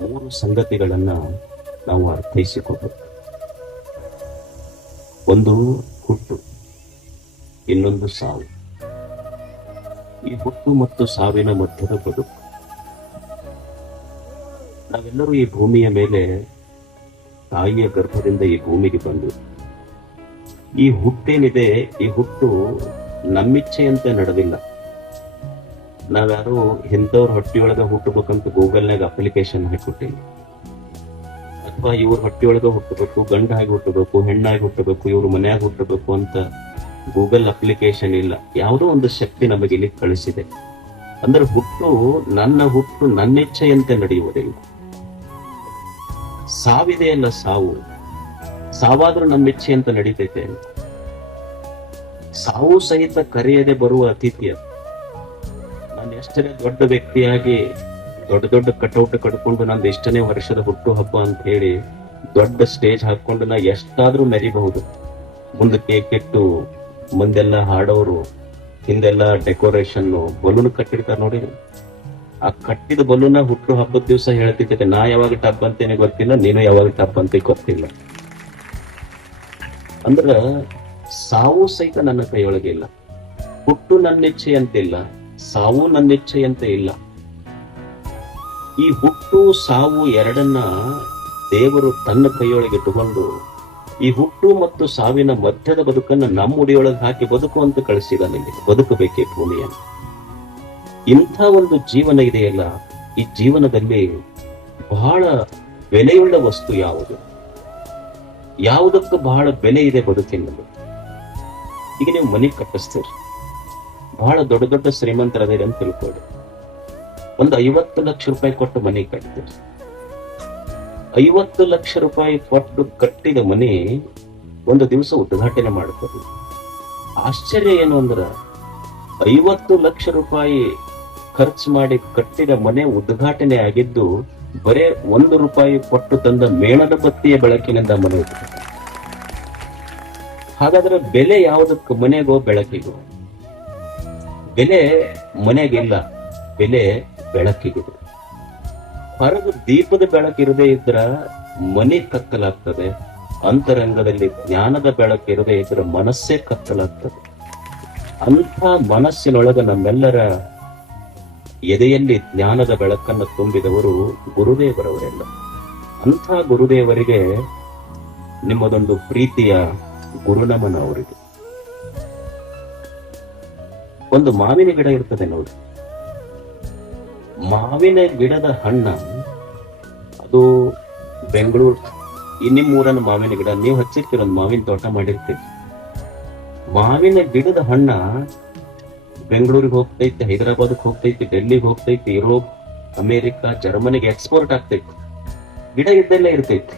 ಮೂರು ಸಂಗತಿಗಳನ್ನ ನಾವು ಅರ್ಥೈಸಿಕೊಳ್ಳಬೇಕು. ಒಂದು ಹುಟ್ಟು, ಇನ್ನೊಂದು ಸಾವು. ಈ ಹುಟ್ಟು ಮತ್ತು ಸಾವಿನ ಮಧ್ಯದ ಬದುಕು. ನಾವೆಲ್ಲರೂ ಈ ಭೂಮಿಯ ಮೇಲೆ ತಾಯಿಯ ಗರ್ಭದಿಂದ ಈ ಭೂಮಿಗೆ ಬಂದು, ಈ ಹುಟ್ಟೇನಿದೆ, ಈ ಹುಟ್ಟು ನಮ್ಮಿಚ್ಛೆಯಂತೆ ನಡೆದಿಲ್ಲ. ನಾವ್ಯಾರು ಇಂಥವ್ರ ಹೊಟ್ಟಿಯೊಳಗ ಹುಟ್ಟಬೇಕಂತ ಗೂಗಲ್ನಾಗ ಅಪ್ಲಿಕೇಶನ್ ಹಾಕಿಕೊಟ್ಟಿಲ್ಲ, ಅಥವಾ ಇವ್ರ ಹೊಟ್ಟಿಯೊಳಗ ಹುಟ್ಟಬೇಕು, ಗಂಡಾಗಿ ಹುಟ್ಟಬೇಕು, ಹೆಣ್ಣಾಗಿ ಹುಟ್ಟಬೇಕು, ಇವ್ರ ಮನ್ಯಾಗ ಹುಟ್ಟಬೇಕು ಅಂತ ಗೂಗಲ್ ಅಪ್ಲಿಕೇಶನ್ ಇಲ್ಲ. ಯಾವುದೋ ಒಂದು ಶಕ್ತಿ ನಮಗೆ ಇಲ್ಲಿ ಕಳಿಸಿದೆ. ಅಂದ್ರೆ ಹುಟ್ಟು ನನ್ನಿಚ್ಛೆಯಂತೆ ನಡೆಯುವುದಿಲ್ಲ. ಸಾವಿದೆಯಲ್ಲ ಸಾವು, ಸಾವಾದ್ರೂ ನಮ್ಮಿಚ್ಛೆ ಅಂತ ನಡೀತೈತೆ. ಸಾವು ಸಹಿತ ಕರೆಯದೆ ಬರುವ ಅತಿಥಿ ಅದು. ನಾನು ಎಷ್ಟೇ ದೊಡ್ಡ ವ್ಯಕ್ತಿಯಾಗಿ ದೊಡ್ಡ ದೊಡ್ಡ ಕಟೌಟ್ ಕಟ್ಕೊಂಡು ನಂದು ಎಷ್ಟನೇ ವರ್ಷದ ಹುಟ್ಟು ಹಬ್ಬ ಅಂತ ಹೇಳಿ ದೊಡ್ಡ ಸ್ಟೇಜ್ ಹಾಕೊಂಡು ನಾ ಎಷ್ಟಾದ್ರೂ ಮೆರಿಬಹುದು. ಮುಂದೆ ಕೇಕ್ ಇಟ್ಟು ಮುಂದೆಲ್ಲ ಹಾಡೋರು, ಹಿಂದೆಲ್ಲ ಡೆಕೋರೇಷನ್, ಬಲೂನ್ ಕಟ್ಟಿರ್ತಾರೆ ನೋಡಿ. ಆ ಕಟ್ಟಿದ ಬಲೂನ ಹುಟ್ಟು ಹಬ್ಬದ ದಿವಸ ಹೇಳ್ತಿರ್ತೈತೆ, ನಾ ಯಾವಾಗ ಟಬ್ ಅಂತೇನೆ ಗೊತ್ತಿಲ್ಲ, ನೀನು ಯಾವಾಗ ಟಬ್ ಅಂತ ಗೊತ್ತಿಲ್ಲ. ಅಂದ್ರ ಸಾವು ಸಹಿತ ನನ್ನ ಕೈಯೊಳಗೆ ಇಲ್ಲ. ಹುಟ್ಟು ನನ್ನಿಚ್ಛೆ ಅಂತಿಲ್ಲ, ಸಾವು ನನ್ನಿಚ್ಛೆಯಂತೆ ಇಲ್ಲ. ಈ ಹುಟ್ಟು ಸಾವು ಎರಡನ್ನ ದೇವರು ತನ್ನ ಕೈಯೊಳಗೆ ಇಟ್ಟುಕೊಂಡು ಈ ಹುಟ್ಟು ಮತ್ತು ಸಾವಿನ ಮಧ್ಯದ ಬದುಕನ್ನು ನಮ್ಮ ಉಡಿಯೊಳಗೆ ಹಾಕಿ ಬದುಕು ಅಂತ ಕಳಿಸಿದ. ನಿಮಗೆ ಬದುಕಬೇಕೇ ಭೂಮಿಯನ್ನು. ಇಂಥ ಒಂದು ಜೀವನ ಇದೆಯಲ್ಲ, ಈ ಜೀವನದಲ್ಲಿ ಬಹಳ ಬೆಲೆಯುಳ್ಳ ವಸ್ತು ಯಾವುದು? ಯಾವುದಕ್ಕೆ ಬಹಳ ಬೆಲೆ ಇದೆ ಬದುಕಿನಲ್ಲಿ? ಈಗ ನೀವು ಮನೆ ಕಟ್ಟಿಸ್ತೀರಿ, ಬಹಳ ದೊಡ್ಡ ದೊಡ್ಡ ಶ್ರೀಮಂತರದಿರಿ ಅಂತ ತಿಳ್ಕೊಳ್ಳಿ. ಒಂದು 50 ಲಕ್ಷ ರೂಪಾಯಿ ಕೊಟ್ಟು ಮನೆ ಕಟ್ತೀರಿ. 50 ಲಕ್ಷ ರೂಪಾಯಿ ಕೊಟ್ಟು ಕಟ್ಟಿದ ಮನೆ ಒಂದು ದಿವಸ ಉದ್ಘಾಟನೆ ಮಾಡ್ತಾರೆ. ಆಶ್ಚರ್ಯ ಏನು ಅಂದ್ರ, 50 ಲಕ್ಷ ರೂಪಾಯಿ ಖರ್ಚು ಮಾಡಿ ಕಟ್ಟಿದ ಮನೆ ಉದ್ಘಾಟನೆ ಆಗಿದ್ದು ಬರೇ 1 ರೂಪಾಯಿ ಕೊಟ್ಟು ತಂದ ಮೇಣದ ಬತ್ತಿಯ ಬೆಳಕಿನಿಂದ ಮನೆ ಉದ್ಘಾಟನೆ. ಹಾಗಾದ್ರೆ ಬೆಲೆ ಯಾವುದಕ್ಕೆ? ಮನೆಗೋ ಬೆಳಕಿಗೋ? ಬೆಲೆ ಮನೆಗಿಲ್ಲ, ಬೆಲೆ ಬೆಳಕಿಗಿದೆ. ಹೊರಗೆ ದೀಪದ ಬೆಳಕಿರದೇ ಇದ್ರ ಮನೆ ಕತ್ತಲಾಗ್ತದೆ, ಅಂತರಂಗದಲ್ಲಿ ಜ್ಞಾನದ ಬೆಳಕಿರದೇ ಇದ್ರ ಮನಸ್ಸೇ ಕತ್ತಲಾಗ್ತದೆ. ಅಂಥ ಮನಸ್ಸಿನೊಳಗ ನಮ್ಮೆಲ್ಲರ ಎದೆಯಲ್ಲಿ ಜ್ಞಾನದ ಬೆಳಕನ್ನು ತುಂಬಿದವರು ಗುರುದೇವರವರೆಲ್ಲ. ಅಂಥ ಗುರುದೇವರಿಗೆ ನಿಮ್ಮದೊಂದು ಪ್ರೀತಿಯ ಗುರುನಮನ. ಅವರಿಗೆ ಒಂದು ಮಾವಿನ ಗಿಡ ಇರ್ತದೆ ನೋಡಿ. ಮಾವಿನ ಗಿಡದ ಹಣ್ಣ ಅದು ಬೆಂಗಳೂರು, ನಿಮ್ಮೂರನ್ನ ಮಾವಿನ ಗಿಡ ನೀವು ಹಚ್ಚಿರ್ತೀರ, ಒಂದು ಮಾವಿನ ತೋಟ ಮಾಡಿರ್ತೀರಿ. ಮಾವಿನ ಗಿಡದ ಹಣ್ಣ ಬೆಂಗಳೂರಿಗೆ ಹೋಗ್ತೈತಿ, ಹೈದರಾಬಾದ್ಗೆ ಹೋಗ್ತೈತಿ, ಡೆಲ್ಲಿಗೆ ಹೋಗ್ತೈತಿ, ಯುರೋಪ್, ಅಮೆರಿಕ, ಜರ್ಮನಿಗೆ ಎಕ್ಸ್ಪೋರ್ಟ್ ಆಗ್ತೈತಿ. ಗಿಡ ಇದ್ದಲ್ಲೇ ಇರ್ತೈತಿ.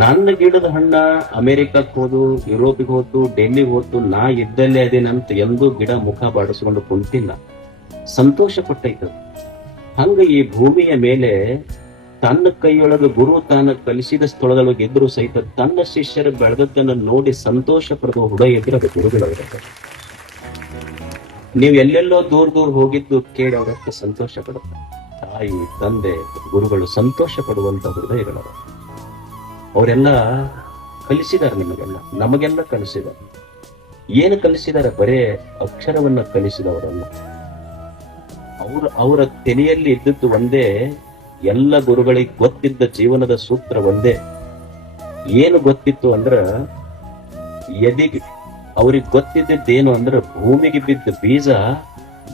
ನನ್ನ ಗಿಡದ ಹಣ್ಣ ಅಮೆರಿಕಕ್ಕೆ ಹೋದು, ಯುರೋಪಿಗೆ ಹೋತು, ಡೆಲ್ಲಿಗೆ ಹೋತು, ನಾ ಇದ್ದಲ್ಲೇ ಅದೇನಂತ ಎಂದೂ ಗಿಡ ಮುಖ ಬಾಡಿಸ್ಕೊಂಡು ಕುಂತಿಲ್ಲ, ಸಂತೋಷ ಪಟ್ಟೈತ. ಹಂಗ ಈ ಭೂಮಿಯ ಮೇಲೆ ತನ್ನ ಕೈಯೊಳಗೆ ಗುರು ತಾನ ಕಲಿಸಿದ ಸ್ಥಳದೊಳಗೆ ಇದ್ರು ಸಹಿತ ತನ್ನ ಶಿಷ್ಯರು ಬೆಳೆದದ್ದನ್ನು ನೋಡಿ ಸಂತೋಷ ಪಡೆದ ಹುಡುಗ ಇದ್ರೆ ಅದು ಗುರುಗಳವರ. ನೀವು ಎಲ್ಲೆಲ್ಲೋ ದೂರ ಹೋಗಿದ್ದು ಕೇಳಿ ಅವರಷ್ಟು ಸಂತೋಷ ಪಡುತ್ತೆ. ತಾಯಿ, ತಂದೆ, ಗುರುಗಳು ಸಂತೋಷ ಪಡುವಂತ ಹೃದಯಗಳವರು. ಅವರೆಲ್ಲ ಕಲಿಸಿದಾರೆ ನಿಮಗೆಲ್ಲ, ನಮಗೆಲ್ಲ ಕಲಿಸಿದ್ದಾರೆ. ಏನು ಕಲಿಸಿದಾರೆ? ಬರೇ ಅಕ್ಷರವನ್ನ ಕಲಿಸಿದವರಲ್ಲ. ಅವರ ತಲೆಯಲ್ಲಿ ಇದ್ದದ್ದು ಒಂದೇ, ಎಲ್ಲ ಗುರುಗಳಿಗೆ ಗೊತ್ತಿದ್ದ ಜೀವನದ ಸೂತ್ರ ಒಂದೇ. ಏನು ಗೊತ್ತಿತ್ತು ಅಂದ್ರ, ಎದೆಗೆ ಅವ್ರಿಗೆ ಗೊತ್ತಿದ್ದೇನು ಅಂದ್ರ, ಭೂಮಿಗೆ ಬಿದ್ದ ಬೀಜ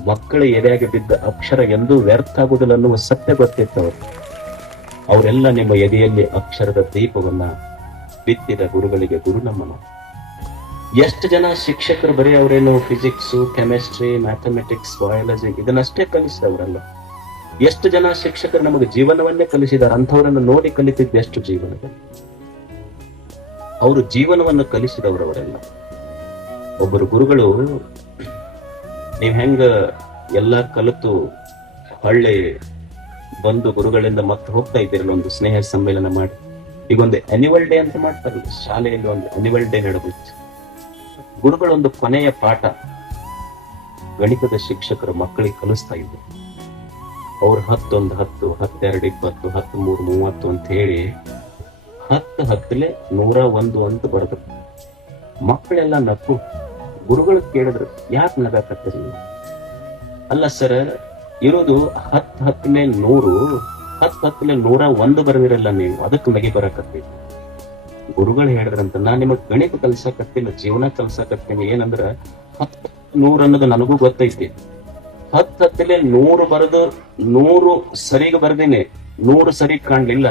ಮಕ್ಕಳ ಎದೆಯಾಗಿ ಬಿದ್ದ ಅಕ್ಷರ ಎಂದೂ ವ್ಯರ್ಥ ಆಗುವುದಿಲ್ಲ ಅನ್ನುವ ಸತ್ಯ ಗೊತ್ತಿತ್ತು ಅವರು. ಅವರೆಲ್ಲ ನಿಮ್ಮ ಎದೆಯಲ್ಲಿ ಅಕ್ಷರದ ದೀಪವನ್ನ ಬಿತ್ತಿದ ಗುರುಗಳಿಗೆ ಗುರುನಮನ. ಎಷ್ಟು ಜನ ಶಿಕ್ಷಕರು ಬರೀ ಅವರೇನು ಫಿಸಿಕ್ಸ್, ಕೆಮಿಸ್ಟ್ರಿ, ಮ್ಯಾಥಮೆಟಿಕ್ಸ್, ಬಯಾಲಜಿ ಇದನ್ನಷ್ಟೇ ಕಲಿಸಿದವರಲ್ಲ. ಎಷ್ಟು ಜನ ಶಿಕ್ಷಕರು ನಮಗೆ ಜೀವನವನ್ನೇ ಕಲಿಸಿದ್ದಾರೆ. ಅಂಥವರನ್ನು ನೋಡಿ ಕಲಿತಿದ್ದು ಎಷ್ಟು ಜೀವನದಲ್ಲಿ. ಅವರು ಜೀವನವನ್ನು ಕಲಿಸಿದವರವರೆಲ್ಲ. ಒಬ್ಬರು ಗುರುಗಳು, ನೀವ್ ಹೆಂಗ ಎಲ್ಲ ಕಲಿತು ಹಳ್ಳಿ ಬಂದು ಗುರುಗಳಿಂದ ಮತ್ತೆ ಹೋಗ್ತಾ ಇದ್ದೀರಲ್ಲ, ಒಂದು ಸ್ನೇಹ ಸಮ್ಮೇಳನ ಮಾಡಿ, ಈಗ ಒಂದು ಆನ್ಯುವಲ್ ಡೇ ಅಂತ ಮಾಡ್ತಾರಲ್ಲ ಶಾಲೆಯಲ್ಲಿ, ಒಂದು ಆನ್ಯುವಲ್ ಡೇ ನಡೆದಿತ್ತು. ಗುರುಗಳೊಂದು ಕೊನೆಯ ಪಾಠ ಗಣಿತದ ಶಿಕ್ಷಕರು ಮಕ್ಕಳಿಗೆ ಕಲಿಸ್ತಾ ಇದ್ರು. ಅವ್ರು 10 1 10 12 20 13 30 ಅಂತ ಹೇಳಿ 10 10 101 ಅಂತ ಬರೆದ್ರು. ಮಕ್ಕಳೆಲ್ಲ ನಕ್ಕು. ಗುರುಗಳು ಕೇಳಿದ್ರು, ಯಾಕೆ ನಗಾಕತ್ತೀರಿ? ಅಲ್ಲ ಸರ್, ಇರೋದು 10 10 100, 10 10 101 ಬರೆದಿರಲ್ಲ ನೀವು, ಅದಕ್ಕೆ ನಗಿ ಬರಕತ್ತೀವಿ. ಗುರುಗಳು ಹೇಳಿದ್ರಂತ, ನಾನ್ ನಿಮಗ್ ಗಣಿತ ಕಲ್ಸಕತ್ತೀನಿ, ಜೀವನ ಕಲ್ಸಕತ್ತೀನಿ. ಏನಂದ್ರ 10 100 ಅನ್ನೋದು ನನಗೂ ಗೊತ್ತೈತಿ. 10 10 100 ಬರೆದು 100 ಸರಿಗೆ ಬರ್ದಿನಿ, 100 ಸರಿ ಕಾಣ್ಲಿಲ್ಲ.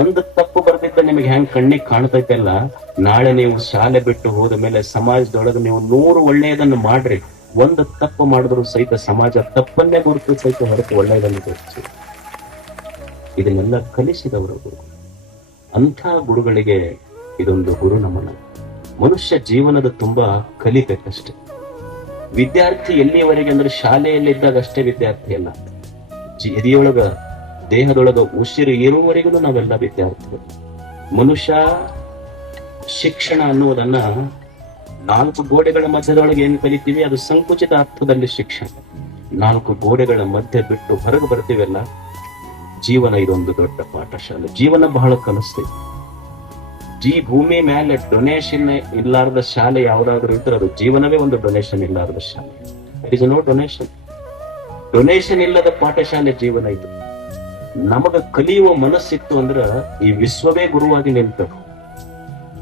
ಒಂದು ತಪ್ಪು ಬರ್ದಿದ್ದ ನಿಮಗೆ ಹೆಂಗ್ ಕಣ್ಣಿಗೆ ಕಾಣ್ತೈತಲ್ಲ, ನಾಳೆ ನೀವು ಶಾಲೆ ಬಿಟ್ಟು ಹೋದ ಮೇಲೆ ಸಮಾಜದೊಳಗೆ ನೀವು 100 ಒಳ್ಳೆಯದನ್ನು ಮಾಡ್ರಿ, ಒಂದು ತಪ್ಪು ಮಾಡಿದ್ರು ಸಹಿತ ಸಮಾಜ ತಪ್ಪನ್ನೇ ಗುರುತು ಸಹಿತ ಹೊರತು ಒಳ್ಳೆಯದನ್ನು ಗುರುತಿಸಿ. ಇದನ್ನೆಲ್ಲ ಕಲಿಸಿದವರು ಗುರು. ಅಂಥ ಗುರುಗಳಿಗೆ ಇದೊಂದು ಗುರು ನಮನ. ಮನುಷ್ಯ ಜೀವನದ ತುಂಬಾ ಕಲಿಬೇಕಷ್ಟೆ. ವಿದ್ಯಾರ್ಥಿ ಎಲ್ಲಿಯವರೆಗೆ ಅಂದ್ರೆ ಶಾಲೆಯಲ್ಲಿದ್ದಾಗ ಅಷ್ಟೇ ವಿದ್ಯಾರ್ಥಿ ಅಲ್ಲ, ಎದೆಯೊಳಗ ದೇಹದೊಳಗ ಉಸಿರು ಇರುವವರೆಗೂ ನಾವೆಲ್ಲ ವಿದ್ಯಾರ್ಥಿಗಳು. ಮನುಷ್ಯ ಶಿಕ್ಷಣ ಅನ್ನುವುದನ್ನ 4 ಗೋಡೆಗಳ ಮಧ್ಯದೊಳಗೆ ಏನು ಕಲಿತೀವಿ ಅದು ಸಂಕುಚಿತ ಅರ್ಥದಲ್ಲಿ ಶಿಕ್ಷಣ. 4 ಗೋಡೆಗಳ ಮಧ್ಯೆ ಬಿಟ್ಟು ಹೊರಗೆ ಬರ್ತೀವಲ್ಲ, ಜೀವನ ಇದೊಂದು ದೊಡ್ಡ ಪಾಠಶಾಲೆ. ಜೀವನ ಬಹಳ ಕಲಿಸ್ತೈತಿ. ಭೂಮಿ ಮೇಲೆ ಡೊನೇಷನ್ ಇಲ್ಲಾರದ ಶಾಲೆ ಯಾವ್ದಾದ್ರು ಇದ್ರೆ ಅದು ಜೀವನವೇ ಒಂದು ಡೊನೇಷನ್ ಇಲ್ಲಾರದ ಶಾಲೆ. It is no donation. Donation ಇಲ್ಲದ ಪಾಠಶಾಲೆ ಜೀವನ ಇದು. ನಮಗ ಕಲಿಯುವ ಮನಸ್ಸಿತ್ತು ಅಂದ್ರ ಈ ವಿಶ್ವವೇ ಗುರುವಾಗಿ ನಿಲ್ತದೆ.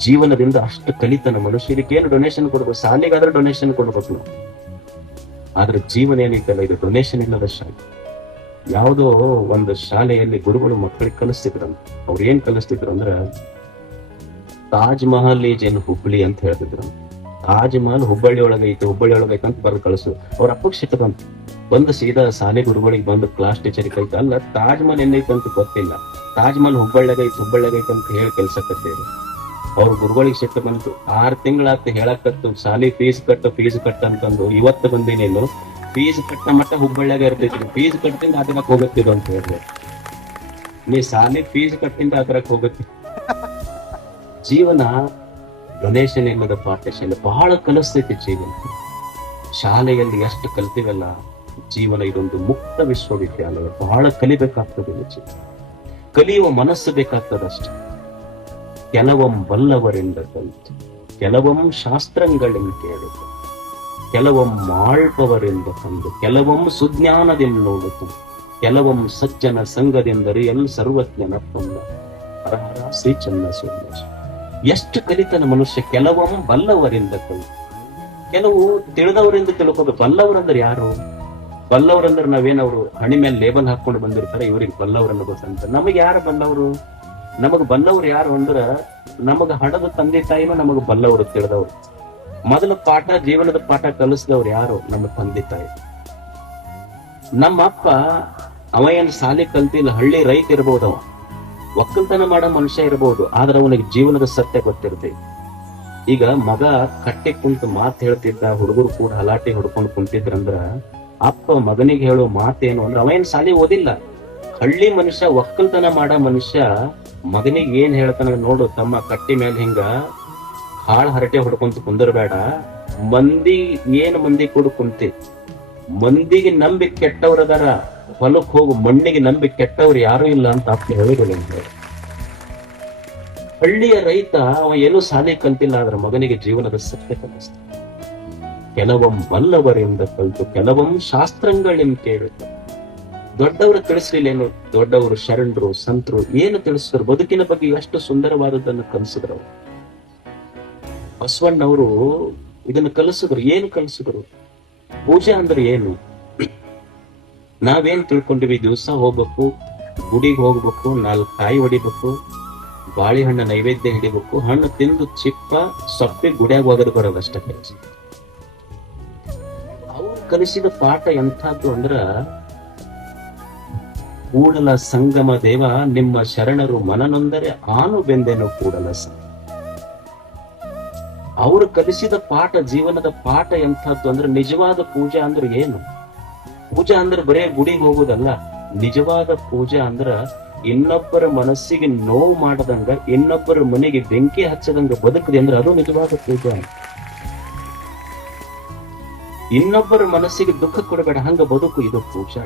ಜೀವನದಿಂದ ಅಷ್ಟು ಕಲಿತಾನ ಮನುಷ್ಯರಿಗೆ. ಏನು ಡೊನೇಷನ್ ಕೊಡ್ಬೇಕು? ಶಾಲೆಗಾದ್ರೆ ಡೊನೇಷನ್ ಕೊಡ್ಬೇಕು ನಾವು. ಆದ್ರೆ ಜೀವನ ಏನೈತಲ್ಲ, ಇದು ಡೊನೇಷನ್ ಇಲ್ಲದ ಶಾಲೆ. ಯಾವುದೋ ಒಂದು ಶಾಲೆಯಲ್ಲಿ ಗುರುಗಳು ಮಕ್ಕಳಿಗೆ ಕಲಿಸ್ತಿದ್ರಂತ. ಅವ್ರು ಏನ್ ಕಲಿಸ್ತಿದ್ರು ಅಂದ್ರ, ತಾಜ್ ಮಹಲ್ ಈಜ್ ಇನ್ ಹುಬ್ಳಿ ಅಂತ ಹೇಳ್ತಿದ್ರು. ತಾಜ್ ಮಹಲ್ ಹುಬ್ಬಳ್ಳಿ ಒಳಗೈತೆ, ಹುಬ್ಬಳ್ಳಿ ಒಳಗೈತೆ ಅಂತ ಬರೆದು ಕಳಿಸು. ಅವ್ರ ಅಪ್ಪಕ್ಕೆ ಸಿಕ್ಕದಂತ. ಬಂದು ಸೀದಾ ಶಾಲೆ ಗುರುಗಳಿಗೆ ಬಂದು ಕ್ಲಾಸ್ ಟೀಚರ್ ಕೈತ, ಅಲ್ಲ ತಾಜ್ ಮಹಲ್ ಏನೈತೆ ಅಂತ ಗೊತ್ತಿಲ್ಲ, ತಾಜ್ ಮಹಲ್ ಹುಬ್ಬಳ್ಳಿಗೈತೆ ಅಂತ ಹೇಳಿ ಕೆಲ್ಸ ಕತ್ತೇರಿ. ಅವ್ರ ಗುರುಗಳಿಗೆ ಸಿಕ್ಕ ಬಂತು. 6 ತಿಂಗಳಾತ ಹೇಳಕತ್ತು, ಶಾಲೆ ಫೀಸ್ ಕಟ್ಟ ಅಂತಂದು. ಇವತ್ತು ಬಂದಿ ನೀನು ಫೀಸ್ ಕಟ್ಟ ಮಟ್ಟ ಹುಬ್ಬಳ್ಳಿಯಾಗ ಇರ್ತೈತಿ, ಫೀಸ್ ಕಟ್ಟಿಂದ ಆತರಕ್ ಹೋಗತ್ತಿರು ಅಂತ ಹೇಳಿದ್ರೆ, ನೀ ಶಾಲೆ ಫೀಸ್ ಕಟ್ಟಿಂದ ಆತರಕ್ ಹೋಗತ್ತಿ. ಜೀವನ ಡೊನೇಷನ್ ಎನ್ನುವುದು ಪಾಠಶಾಲೆ ಬಹಳ ಕಲಿಸ್ತೈತಿ. ಜೀವನ ಶಾಲೆಯಲ್ಲಿ ಎಷ್ಟು ಕಲ್ತೀವಲ್ಲ, ಜೀವನ ಇದೊಂದು ಮುಕ್ತ ವಿಶ್ವವಿದ್ಯಾಲಯ. ಬಹಳ ಕಲಿಬೇಕಾಗ್ತದೆ. ಜೀವನ ಕಲಿಯುವ ಮನಸ್ಸು ಬೇಕಾಗ್ತದಷ್ಟೆ. ಕೆಲವಂ ಬಲ್ಲವರಿಂದ ಕಲಿತು, ಕೆಲವಂ ಶಾಸ್ತ್ರಗಳಿಂದ ಕೇಳಿತು, ಕೆಲವಂ ಮಾಳ್ಪವರಿಂದ ತಂದು, ಕೆಲವಂ ಸುಜ್ಞಾನದಿಂದ ನೋಡಿತು, ಕೆಲವಂ ಸಜ್ಜನ ಸಂಘದಿಂದರೆ ಎಲ್ಲಿ ಸರ್ವಜ್ಞನ ಪಂದ ಹರಹರ ಶ್ರೀ ಚನ್ನ ಸುಂದರ. ಎಷ್ಟು ಕಲಿತನ ಮನುಷ್ಯ. ಕೆಲವಂ ಬಲ್ಲವರಿಂದ ಕಲಿತು, ಕೆಲವು ತಿಳಿದವರಿಂದ ತಿಳ್ಕೋಬೇಕು. ಬಲ್ಲವರಂದ್ರೆ ಯಾರು? ಬಲ್ಲವರಂದ್ರೆ ನಾವೇನವರು ಹಣಿ ಮೇಲೆ ಲೇಬಲ್ ಹಾಕೊಂಡು ಬಂದಿರ್ತಾರೆ, ಇವ್ರಿಗೆ ಬಲ್ಲವರನ್ನ ಗೊತ್ತಂತ. ನಮಗೆ ಯಾರು ಬಲ್ಲವರು? ನಮಗ್ ಬಲ್ಲವ್ರು ಯಾರು ಅಂದ್ರ, ನಮಗ ಹಣದ ತಂದೆ ತಾಯಿನ ನಮಗ ಬಲ್ಲವರು, ತಿಳಿದವ್ರು. ಮೊದಲ ಪಾಠ, ಜೀವನದ ಪಾಠ ಕಲಿಸಿದವ್ರು ಯಾರು? ನಮ್ಮ ತಂದೆ ತಾಯಿ. ನಮ್ಮ ಅಪ್ಪ ಅವ ಏನ್ ಶಾಲೆ ಕಲ್ತಿಲ್ಲ, ಹಳ್ಳಿ ರೈತ ಇರ್ಬೋದು, ಅವ ಒಕ್ಕಲ್ತನ ಮಾಡೋ ಮನುಷ್ಯ ಇರಬಹುದು, ಆದ್ರೆ ಅವನಿಗೆ ಜೀವನದ ಸತ್ಯ ಗೊತ್ತಿರ್ತೈತಿ. ಈಗ ಮಗ ಕಟ್ಟೆ ಕುಂತು ಮಾತು ಹೇಳ್ತಿದ್ದ, ಹುಡುಗರು ಕೂಡ ಹಲಾಟೆ ಹೊಡ್ಕೊಂಡು ಕುಂತಿದ್ರಂದ್ರ, ಅಪ್ಪ ಮಗನಿಗೆ ಹೇಳೋ ಮಾತೇನು ಅಂದ್ರೆ, ಅವ ಏನ್ ಶಾಲೆ ಓದಿಲ್ಲ, ಹಳ್ಳಿ ಮನುಷ್ಯ, ಒಕ್ಕಲ್ತನ ಮಾಡೋ ಮನುಷ್ಯ ಮಗನಿಗೆ ಏನ್ ಹೇಳ್ತಾನ ನೋಡು, ತಮ್ಮ ಕಟ್ಟಿ ಮೇಲೆ ಹಿಂಗ ಹಾಳು ಹರಟೆ ಹೊಡ್ಕೊಂತ ಕುಂದರ್ಬೇಡ, ಮಂದಿ ಕೂಡ ಕುಂತಿ, ಮಂದಿಗೆ ನಂಬಿ ಕೆಟ್ಟವ್ರದಾರ, ಹೊಲಕ್ ಹೋಗು, ಮಣ್ಣಿಗೆ ನಂಬಿ ಕೆಟ್ಟವ್ರು ಯಾರು ಇಲ್ಲ ಅಂತ ಅಪ್ಪ ಹೇಳಿದ್ರು. ಹಳ್ಳಿಯ ರೈತ ಅವ ಏನೂ ಶಾಲೆ ಕಲ್ತಿಲ್ಲ, ಆದ್ರೆ ಮಗನಿಗೆ ಜೀವನದ ಸತ್ಯ ಕಲಿಸ್ತಾನೆ. ಕೆಲವಂ ಬಲ್ಲವರಿಂದ ಕಲಿತು, ಕೆಲವಂ ಶಾಸ್ತ್ರಗಳಿಂದ ಕೇಳುತ್ತ. ದೊಡ್ಡವರು ತಿಳಿಸ್ಲಿಲ್ಲೇನು? ದೊಡ್ಡವರು ಶರಣರು, ಸಂತರು ಏನು ತಿಳಿಸಿದ್ರು? ಬದುಕಿನ ಬಗ್ಗೆ ಎಷ್ಟು ಸುಂದರವಾದದ್ದನ್ನು ಕಲಿಸಿದ್ರು. ಬಸವಣ್ಣವರು ಇದನ್ನು ಕಲಿಸಿದ್ರು. ಏನು ಕಲಿಸಿದ್ರು? ಪೂಜೆ ಅಂದ್ರೆ ಏನು? ನಾವೇನ್ ತಿಳ್ಕೊಂಡಿವಿ? ದಿವಸ ಹೋಗ್ಬೇಕು, ಗುಡಿಗೆ ಹೋಗ್ಬೇಕು, 4 ಕಾಯಿ ಹೊಡಿಬೇಕು, ಬಾಳೆಹಣ್ಣ ನೈವೇದ್ಯ ಹಿಡಿಬೇಕು, ಹಣ್ಣು ತಿಂದು ಚಿಪ್ಪ ಸೊಪ್ಪಿ ಗುಡಿಯಾಗ ಹೋಗೋದು ಬರೋದಷ್ಟ ಕೆಲಸ. ಅವ್ರು ಕಲಿಸಿದ ಪಾಠ ಎಂಥದ್ದು ಅಂದ್ರ, ಕೂಡಲ ಸಂಗಮ ದೇವ ನಿಮ್ಮ ಶರಣರು ಮನನೊಂದರೆ ಆನು ಬೆಂದೆನು ಕೂಡಲ ಸಂಗಮ. ಅವರು ಕಲಿಸಿದ ಪಾಠ, ಜೀವನದ ಪಾಠ ಎಂಥದ್ದು ಅಂದ್ರೆ, ನಿಜವಾದ ಪೂಜೆ ಅಂದ್ರೆ ಏನು? ಪೂಜಾ ಅಂದ್ರೆ ಬರೇ ಗುಡಿಗೆ ಹೋಗುದಲ್ಲ. ನಿಜವಾದ ಪೂಜಾ ಅಂದ್ರ ಇನ್ನೊಬ್ಬರ ಮನಸ್ಸಿಗೆ ನೋವು ಮಾಡದಂಗ, ಇನ್ನೊಬ್ಬರ ಮನೆಗೆ ಬೆಂಕಿ ಹಚ್ಚದಂಗ ಬದುಕದೆ ಅಂದ್ರೆ ಅದು ನಿಜವಾದ ಪೂಜಾ. ಇನ್ನೊಬ್ಬರ ಮನಸ್ಸಿಗೆ ದುಃಖ ಕೊಡಬೇಡ ಹಂಗ ಬದುಕು, ಇದು ಪೂಜಾ.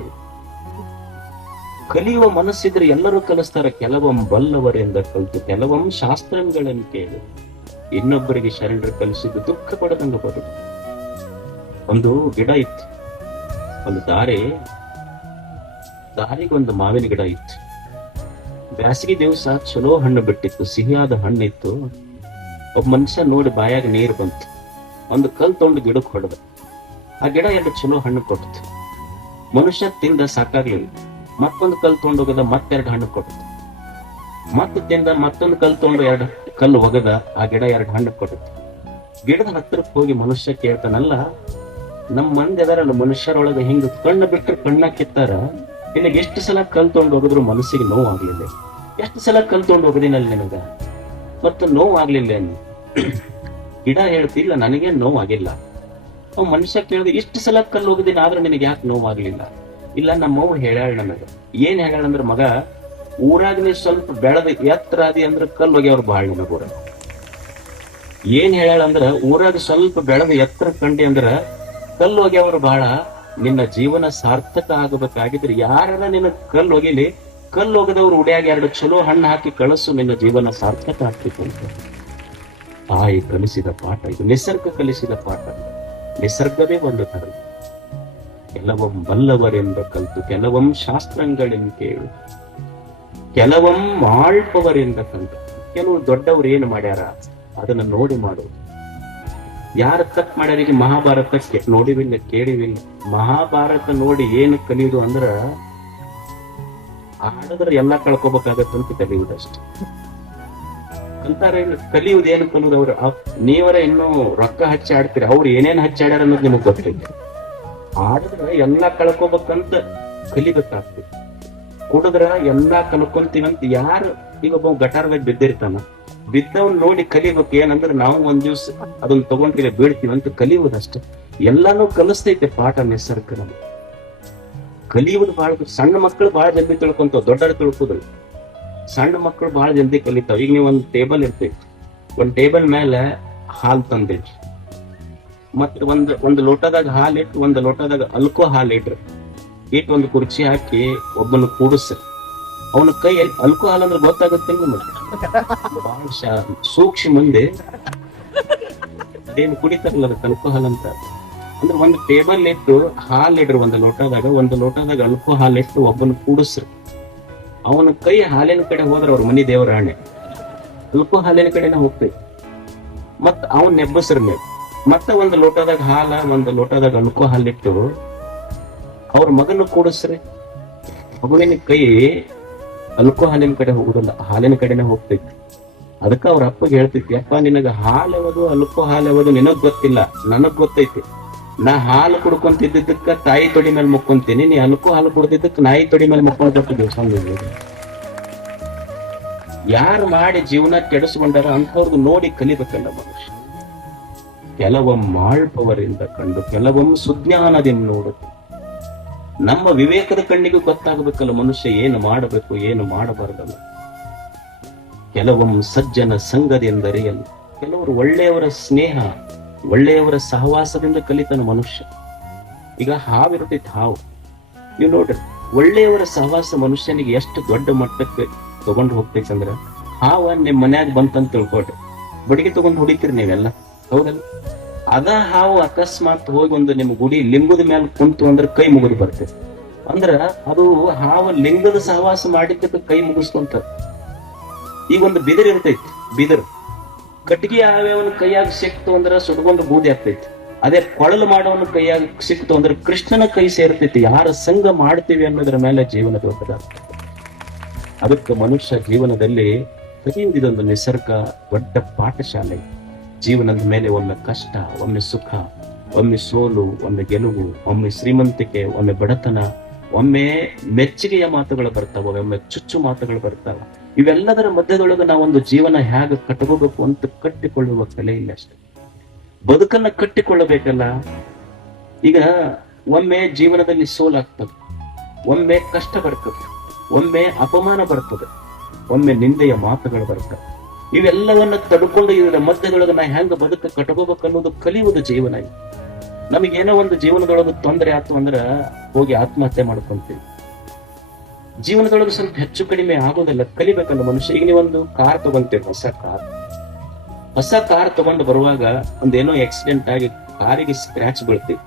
ಕಲಿಯುವ ಮನಸ್ಸಿದ್ರೆ ಎಲ್ಲರೂ ಕಲಿಸ್ತಾರ. ಕೆಲವೊಮ್ಮೆ ಬಲ್ಲವರಿಂದ ಕಲಿತು, ಕೆಲವೊಮ್ಮೆ ಶಾಸ್ತ್ರಗಳನ್ನು ಕೇಳಿ, ಇನ್ನೊಬ್ಬರಿಗೆ ಶರಣರು ಕಲಿಸಿದ್ದು ದುಃಖ ಪಡದಂಗ ಬರುದು. ಒಂದು ಗಿಡ ಇತ್ತು, ಒಂದು ದಾರಿಗೊಂದು ಮಾವಿನ ಗಿಡ ಇತ್ತು. ಬ್ಯಾಸಿಗೆ ದಿವಸ ಚಲೋ ಹಣ್ಣು ಬಿಟ್ಟಿತ್ತು, ಸಿಹಿಯಾದ ಹಣ್ಣಿತ್ತು. ಒಬ್ಬ ಮನುಷ್ಯ ನೋಡಿ ಬಾಯಾಗ ನೀರು ಬಂತು, ಒಂದು ಕಲ್ ತೊಗೊಂಡು ಗಿಡಕ್ಕೆ ಹೊಡೆದ. ಆ ಗಿಡ ಎರಡು ಚಲೋ ಹಣ್ಣು ಕೊಡ್ತು. ಮನುಷ್ಯ ತಿಂದ ಸಾಕಾಗ್ಲಿಲ್ಲ, ಮತ್ತೊಂದು ಕಲ್ ತೊಗೊಂಡು ಹೋಗದ, ಮತ್ತೆರಡು ಹಣ್ಣು ಕೊಡ್ತು. ಮತ್ತೆ ತಿಂದ, ಮತ್ತೊಂದು ಕಲ್ ತೊಗೊಂಡು ಎರಡು ಕಲ್ಲು ಒಗದ, ಆ ಗಿಡ ಎರಡು ಹಣ್ಣು ಕೊಡುತ್ತೆ. ಗಿಡದ ಹತ್ತಿರಕ್ಕೆ ಹೋಗಿ ಮನುಷ್ಯ ಕೇಳ್ತಾನಲ್ಲ, ನಮ್ಮ ಮಂದಿ ಅದಾರಲ್ಲ ಮನುಷ್ಯರೊಳಗೆ ಹಿಂಗ ಕಣ್ಣು ಬಿಟ್ಟರೆ ಕಣ್ಣ ಕಿತ್ತಾರ, ನಿನಗೆ ಎಷ್ಟು ಸಲ ಕಲ್ ತೊಗೊಂಡು ಹೋಗಿದ್ರು ಮನಸ್ಸಿಗೆ ನೋವು ಆಗ್ಲಿಲ್ಲ? ಎಷ್ಟು ಸಲ ಕಲ್ ತೊಗೊಂಡು ಹೋಗೋದಿನಲ್ಲಿ ನಿನಗ ಮತ್ತು ನೋವು ಆಗ್ಲಿಲ್ಲ? ಗಿಡ ಹೇಳ್ತಿಲ್ಲ, ನನಗೆ ನೋವು ಆಗಿಲ್ಲ. ಅವ್ ಮನುಷ್ಯ ಕೇಳಿದ್ರೆ, ಇಷ್ಟು ಸಲ ಕಲ್ಲು ಹೋಗಿದ್ದೀನಿ ಆದ್ರೂ ನಿನಗೆ ಯಾಕೆ ನೋವು ಆಗ್ಲಿಲ್ಲ? ಇಲ್ಲ, ನಮ್ಮವ್ವ ಹೇಳ್ಯಾಳ ನನಗ. ಏನ್ ಹೇಳ್ಯಾಳ ಅಂದ್ರೆ, ಮಗ, ಊರಾಗ ನೀ ಸ್ವಲ್ಪ ಬೆಳೆದ ಎತ್ತರ ಆದಿ ಅಂದ್ರೆ ಕಲ್ಲು ಹೋಗ್ಯವ್ರು ಬಾಳ್ ನಿನಗ ಊರ. ಏನ್ ಹೇಳ್ಯಾಳ ಅಂದ್ರ, ಊರಾಗ ಸ್ವಲ್ಪ ಬೆಳೆದ ಎತ್ತರ ಕಂಡಿ ಅಂದ್ರ ಕಲ್ಲು ಹೋಗ್ಯವ್ರು ಬಹಳ. ನಿನ್ನ ಜೀವನ ಸಾರ್ಥಕ ಆಗಬೇಕಾಗಿದ್ರೆ ಯಾರ ನಿನ್ನ ಕಲ್ಲು ಹೋಗಿಲಿ, ಕಲ್ಲು ಹೋಗದವ್ರು ಉಡ್ಯಾಗ ಎರಡು ಚಲೋ ಹಣ್ಣು ಹಾಕಿ ಕಳಿಸು, ನಿನ್ನ ಜೀವನ ಸಾರ್ಥಕ ಆಗ್ತಿತ್ತು ಅಂತ ತಾಯಿ ಕಲಿಸಿದ ಪಾಠ ಇದು. ನಿಸರ್ಗ ಕಲಿಸಿದ ಪಾಠ. ನಿಸರ್ಗವೇ ಒಂದು ಧರ್ಮ. ಕೆಲವೊಮ್ಮೆ ಬಲ್ಲವರಿಂದ ಕಲಿತು, ಕೆಲವೊಮ್ಮೆ ಶಾಸ್ತ್ರಗಳಿಂದ ಕೇಳು, ಕೆಲವೊಮ್ಮೆ ಮಾಳ್ಪವರಿಂದ ಕಲಿತು. ಕೆಲವು ದೊಡ್ಡವರು ಏನು ಮಾಡ್ಯಾರ ಅದನ್ನ ನೋಡಿ ಮಾಡೋದು. ಯಾರು ತಪ್ಪು ಮಾಡ್ಯಾರಿಗೆ ಮಹಾಭಾರತ ನೋಡಿವಿಲ್ಲ, ಕೇಳಿವಿಲ್ಲ. ಮಹಾಭಾರತ ನೋಡಿ ಏನು ಕಲಿಯುವುದು ಅಂದ್ರ, ಆಡಿದ್ರೆ ಎಲ್ಲಾ ಕಳ್ಕೊಬೇಕಾಗತ್ತಂತ ಕಲಿಯುವುದಷ್ಟೇ. ಅಂತಾರೆ ಕಲಿಯುವುದೇನು ಕಲಿಯುವುದು. ಅವ್ರು ನೀವರ ಇನ್ನೂ ರೊಕ್ಕ ಹಚ್ಚಿ ಆಡ್ತೀರಿ, ಅವ್ರು ಏನೇನ್ ಹಚ್ಚಿ ಆಡ್ಯಾರ ಅನ್ನೋದು ನಿಮಗ್ ಗೊತ್ತಿಲ್ಲ. ಆಡಿದ್ರೆ ಎಲ್ಲಾ ಕಳ್ಕೊಬೇಕಂತ ಕಲಿಬೇಕಾಗ್ತದೆ. ಕುಡಿದ್ರ ಎಲ್ಲಾ ಕಲ್ಕೊಂತೀವಂತ ಯಾರು, ಈಗ ಒಬ್ಬ ಗಟಾರದಾಗ ಬಿದ್ದಿರ್ತಾನ, ಬಿದ್ದವನ್ ನೋಡಿ ಕಲಿಬೇಕು. ಏನಂದ್ರೆ ನಾವು ಒಂದ್ ದಿವ್ಸ ಅದನ್ನ ತಗೊಂಡ್ರೆ ಬೀಳ್ತೀವಂತ ಕಲಿಯುವುದಷ್ಟೇ. ಎಲ್ಲಾನು ಕಲಿಸ್ತೈತೆ ಪಾಠ ನಿಸರ್ಗ ನಮ್ಗೆ. ಕಲಿಯುವುದು ಬಹಳ. ಸಣ್ಣ ಮಕ್ಕಳು ಬಹಳ ಜಲ್ದಿ ತಿಳ್ಕೊಂತಾವ, ದೊಡ್ಡರು ತಿಳ್ಕೋದ್ರು. ಸಣ್ಣ ಮಕ್ಕಳು ಬಹಳ ಜಲ್ದಿ ಕಲಿತಾವ. ಈಗ ನೀವು ಒಂದು ಟೇಬಲ್ ಇರ್ತೈತಿ, ಒಂದ್ ಟೇಬಲ್ ಮೇಲೆ ಹಾಲು ತಂದಿಟ್ರಿ, ಮತ್ತೆ ಒಂದು ಲೋಟದಾಗ ಹಾಲು ಇಟ್ಟು, ಒಂದು ಲೋಟದಾಗ ಅಲ್ಕೋ ಹಾಲು ಇಟ್ರಿ, ಇಟ್ಟು ಒಂದು ಕುರ್ಚಿ ಹಾಕಿ ಒಬ್ಬನ ಕೂಡಿಸ್ರಿ. ಅವನ ಕೈ ಅಲ್ಕೋ ಹಾಲು ಅಂದ್ರೆ ಗೊತ್ತಾಗುತ್ತೆ ಮತ್ತೆ ಬಹಳ ಸೂಕ್ಷ್ಮ. ಮುಂದೆ ಅದೇನು ಕುಡಿತಾರಲ್ಲ ಅದಕ್ಕೆ ಅಲ್ಕೋ ಹಾಲು ಅಂತ. ಅಂದ್ರೆ ಒಂದು ಟೇಬಲ್ ಇಟ್ಟು ಹಾಲು ಇಡ್ರಿ, ಒಂದು ಲೋಟದಾಗ ಅಲ್ಕೋ ಹಾಲು ಇಟ್ಟು ಒಬ್ಬನ ಕೂಡಿಸ್ರಿ. ಅವನ ಕೈ ಹಾಲಿನ ಕಡೆ ಹೋದ್ರ ಅವ್ರ ಮನಿ ದೇವರ ಆಣೆ, ಅಲ್ಕೋ ಹಾಲಿನ ಕಡೆನ ಹೋಗ್ತೈತಿ. ಮತ್ ಅವನ್ ನೆಬ್ಬಸ್ರ ಮೇಲೆ ಮತ್ತೆ ಒಂದು ಲೋಟದಾಗ ಹಾಲ, ಒಂದು ಲೋಟದಾಗ ಅಲ್ಕೋ ಹಾಲಿಟ್ಟು ಅವ್ರ ಮಗನ ಕೂಡಿಸ್ರಿ. ಮಗುವಿನ ಕೈ ಅಲ್ಕೋ ಹಾಲಿನ ಕಡೆ ಹೋಗುದಿಲ್ಲ, ಹಾಲಿನ ಕಡೆನೆ ಹೋಗ್ತೈತಿ. ಅದಕ್ಕ ಅವ್ರ ಅಪ್ಪಗೆ ಹೇಳ್ತೈತಿ, ಅಪ್ಪ ನಿನಗ ಹಾಲು ಯಾವುದು ಅಲ್ಕೋ ಹಾಲು ಯಾವುದು ನಿನಗ್ ಗೊತ್ತಿಲ್ಲ, ನನಗ್ ಗೊತ್ತೈತಿ. ನಾ ಹಾಲು ಕುಡ್ಕೊಂತಿದ್ದಕ್ಕ ತಾಯಿ ತೊಡಿ ಮೇಲೆ ಮುಕ್ಕೊಂತೀನಿ, ನೀ ಅಲ್ಕೋ ಹಾಲು ಕುಡ್ದಿದ್ದಕ್ಕೆ ನಾಯಿ ತೊಡಿ ಮೇಲೆ ಮುಕ್ಕೊಂಡ್ಬಿಟ್ಟಿದ್ದೀವಿ. ಯಾರು ಮಾಡಿ ಜೀವನ ಕೆಡಿಸ್ಕೊಂಡಾರ ಅಂಥವ್ರದ್ದು ನೋಡಿ ಕಲಿಬೇಕಲ್ಲ ಮನುಷ್ಯ. ಕೆಲವೊಮ್ಮೆ ಮಾಳ್ಪವರಿಂದ ಕಂಡು, ಕೆಲವೊಮ್ಮೆ ಸುಜ್ಞಾನದಿಂದ ನೋಡುತ್ತೆ. ನಮ್ಮ ವಿವೇಕದ ಕಣ್ಣಿಗೂ ಗೊತ್ತಾಗಬೇಕಲ್ಲ ಮನುಷ್ಯ ಏನು ಮಾಡಬೇಕು, ಏನು ಮಾಡಬಾರದಲ್ಲ. ಕೆಲವೊಮ್ಮೆ ಸಜ್ಜನ ಸಂಗದಿಂದರಿಯಲ್ಲ. ಕೆಲವರು ಒಳ್ಳೆಯವರ ಸ್ನೇಹ, ಒಳ್ಳೆಯವರ ಸಹವಾಸದಿಂದ ಕಲಿತಾನ ಮನುಷ್ಯ. ಈಗ ಹಾವಿರ್ತೈತಿ, ಹಾವು ನೀವು ನೋಡ್ರಿ, ಒಳ್ಳೆಯವರ ಸಹವಾಸ ಮನುಷ್ಯನಿಗೆ ಎಷ್ಟು ದೊಡ್ಡ ಮಟ್ಟಕ್ಕೆ ತಗೊಂಡು ಹೋಗ್ತೈತಿ ಅಂದ್ರ, ಹಾವ ನಿಮ್ ಮನ್ಯಾಗ ಬಂತಂತ ತಿಳ್ಕೊಡ್ರಿ, ಬಡಿಗೆ ತಗೊಂಡು ಹೊಡಿತೀರಿ ನೀವೆಲ್ಲ, ಹೌದಲ್ಲ? ಅದ ಹಾವು ಅಕಸ್ಮಾತ್ ಹೋಗಿ ಒಂದು ನಿಮ್ ಗುಡಿ ಲಿಂಗದ ಮೇಲೆ ಕುಂತು ಅಂದ್ರೆ ಕೈ ಮುಗಿದು ಬರ್ತೈತಿ. ಅಂದ್ರ ಅದು ಹಾವ ಲಿಂಗದ ಸಹವಾಸ ಮಾಡಿದ್ದಕ್ಕೆ ಕೈ ಮುಗಿಸ್ಕೊಂತ. ಈಗ ಒಂದು ಬಿದಿರು ಇರ್ತೈತಿ, ಬಿದಿರು ಕಟ್ಟಿಗೆ ಯಾವ್ಯಾವನ ಕೈಯಾಗ ಸಿಕ್ತು ಅಂದ್ರ ಸುಟ್ಕೊಂಡು ಬೂದಿ ಆಗ್ತೈತಿ. ಅದೇ ಕೊಳಲು ಮಾಡೋವನ ಕೈಯಾಗ ಸಿಕ್ತು ಅಂದ್ರೆ ಕೃಷ್ಣನ ಕೈ ಸೇರ್ತೈತಿ. ಯಾರ ಸಂಘ ಮಾಡ್ತೀವಿ ಅನ್ನೋದ್ರ ಮೇಲೆ ಜೀವನ ದೊಡ್ಡದಾಗ್ತದೆ. ಅದಕ್ಕೆ ಮನುಷ್ಯ ಜೀವನದಲ್ಲಿ ಕಲಿಯುವುದೊಂದು ನಿಸರ್ಗ ದೊಡ್ಡ ಪಾಠಶಾಲೆ. ಜೀವನದ ಮೇಲೆ ಒಮ್ಮೆ ಕಷ್ಟ, ಒಮ್ಮೆ ಸುಖ, ಒಮ್ಮೆ ಸೋಲು, ಒಮ್ಮೆ ಗೆಲುವು, ಒಮ್ಮೆ ಶ್ರೀಮಂತಿಕೆ, ಒಮ್ಮೆ ಬಡತನ, ಒಮ್ಮೆ ಮೆಚ್ಚುಗೆಯ ಮಾತುಗಳು ಬರ್ತಾವ, ಒಮ್ಮೆ ಚುಚ್ಚು ಮಾತುಗಳು ಬರ್ತಾವ. ಇವೆಲ್ಲದರ ಮಧ್ಯದೊಳಗೆ ನಾವೊಂದು ಜೀವನ ಹೇಗೆ ಕಟ್ಕೋಬೇಕು ಅಂತ ಕಟ್ಟಿಕೊಳ್ಳುವ ಕಲೆ ಇಲ್ಲ ಅಷ್ಟೆ. ಬದುಕನ್ನ ಕಟ್ಟಿಕೊಳ್ಳಬೇಕಲ್ಲ. ಈಗ ಒಮ್ಮೆ ಜೀವನದಲ್ಲಿ ಸೋಲಾಗ್ತದೆ, ಒಮ್ಮೆ ಕಷ್ಟ ಬರ್ತದೆ, ಒಮ್ಮೆ ಅಪಮಾನ ಬರ್ತದೆ, ಒಮ್ಮೆ ನಿಂದೆಯ ಮಾತುಗಳು ಬರ್ತವೆ. ಇವೆಲ್ಲವನ್ನ ತಡ್ಕೊಂಡು ಇದರ ಮಧ್ಯದೊಳಗೆ ನಾ ಹೆಂಗ ಬದುಕ ಕಟ್ಕೋಬೇಕು ಅನ್ನೋದು ಕಲಿಯುವುದು ಜೀವನ. ನಮಗೇನೋ ಒಂದು ಜೀವನದೊಳಗೆ ತೊಂದರೆ ಆಯ್ತು ಅಂದ್ರ ಹೋಗಿ ಆತ್ಮಹತ್ಯೆ ಮಾಡ್ಕೊಂತೀವಿ. ಜೀವನದೊಳಗೆ ಸ್ವಲ್ಪ ಹೆಚ್ಚು ಕಡಿಮೆ ಆಗೋದಿಲ್ಲ, ಕಲಿಬೇಕಲ್ಲ ಮನುಷ್ಯ. ಈಗ ನೀವೊಂದು ಕಾರ್ ತಗೊಂತೀರಿ, ಹೊಸ ಕಾರ್ ತಗೊಂಡು ಬರುವಾಗ ಒಂದೇನೋ ಆಕ್ಸಿಡೆಂಟ್ ಆಗಿ ಕಾರಿಗೆ ಸ್ಕ್ರಾಚ್ ಬೀಳ್ತೈತಿ.